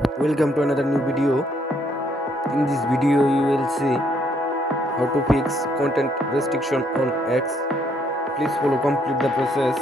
Welcome to another new video. In this video you will see how to fix content restriction on X. Please follow complete the process.